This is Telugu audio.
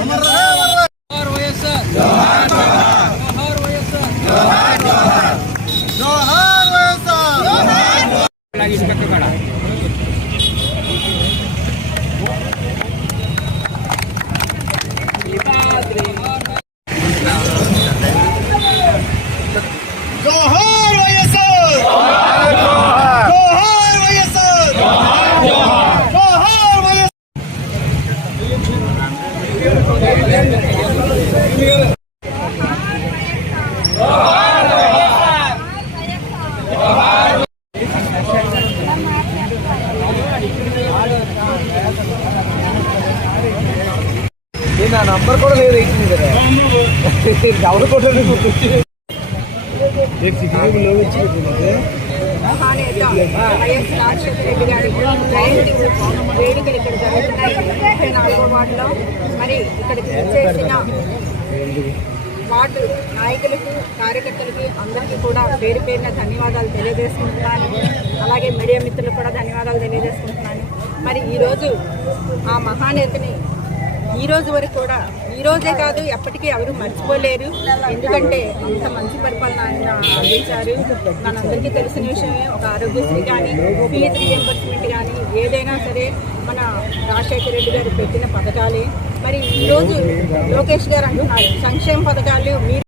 ಅಮರ నా నంబర్ కూడా లేదు ఇచ్చింది కదా. ఎవరు కొట్టండి వైఎస్ రాజశేఖర రెడ్డి గారి జయంతి వేడుకలు ఇక్కడ జరుగుతున్నాయి. ముప్పై నాలుగో వార్డులో. మరి ఇక్కడికి వార్డు నాయకులకు కార్యకర్తలకి అందరికీ కూడా పేరు పేరున ధన్యవాదాలు తెలియజేసుకుంటున్నాను. అలాగే మీడియా మిత్రులకు కూడా ధన్యవాదాలు తెలియజేసుకుంటున్నాను. మరి ఈరోజు ఆ మహానేతని ఈ రోజు వరకు కూడా ఈరోజే కాదు ఎప్పటికీ ఎవరు మర్చిపోలేరు. ఎందుకంటే అంత మంచి పరిపాలన ఆయన అందించారు. మనందరికీ తెలిసిన విషయమే ఒక ఆరోగ్యశ్రీ కానీ ఫీజు రియంబర్స్మెంట్ కానీ ఏదైనా సరే మన రాజశేఖర రెడ్డి గారు పెట్టిన పథకాలే. మరి ఈరోజు లోకేష్ గారు అంటున్నారు. సంక్షేమ పథకాలు మీరు